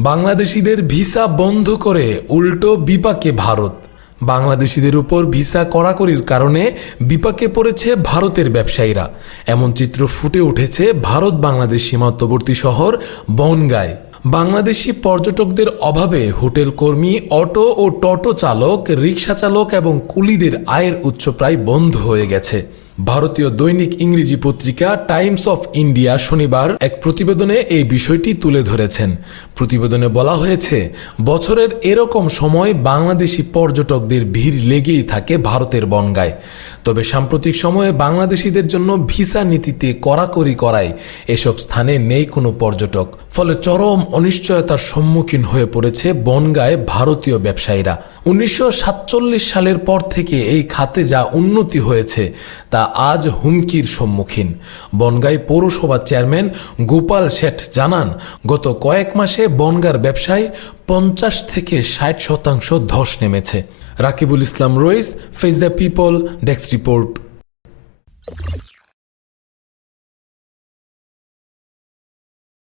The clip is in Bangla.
বাংলাদেশিদের ভিসা বন্ধ করে উল্টো বিপাকে ভারত। বাংলাদেশিদের উপর ভিসা কড়াকড়ির কারণে বিপাকে পড়েছে ভারতের ব্যবসায়ীরা। এমন চিত্র ফুটে উঠেছে ভারত বাংলাদেশ সীমান্তবর্তী শহর বনগায়। বাংলাদেশি পর্যটকদের অভাবে হোটেল কর্মী, অটো ও টোটো চালক রিক্সা চালক এবং কুলিদের আয়ের উৎস প্রায় বন্ধ হয়ে গেছে। ভারতীয় দৈনিক ইংরেজি পত্রিকা টাইমস অফ ইন্ডিয়া শনিবার এক প্রতিবেদনে এই বিষয়টি তুলে ধরেছেন। প্রতিবেদনে বলা হয়েছে, বছরের এরকম সময় বাংলাদেশি পর্যটকদের ভিড় লেগেই থাকে ভারতের বনগায়। তবে সাম্প্রতিক সময়ে বাংলাদেশিদের জন্য ভিসা নীতিতে কড়াকড়ি করায় এসব স্থানে নেই কোনো পর্যটক। ফলে চরম অনিশ্চয়তার সম্মুখীন হয়ে পড়েছে বনগায় ভারতীয় ব্যবসায়ীরা। উনিশশো সাতচল্লিশ সালের পর থেকে এই খাতে যা উন্নতি হয়েছে, তা আজ হুমকির সম্মুখীন। বনগাই পৌরসভার চেয়ারম্যান গোপাল শেঠ জানান, গত কয়েক মাসে বনগার ব্যবসায় পঞ্চাশ থেকে ষাট শতাংশ ধস নেমেছে। Rakibul Islam Rais face the people, desk report.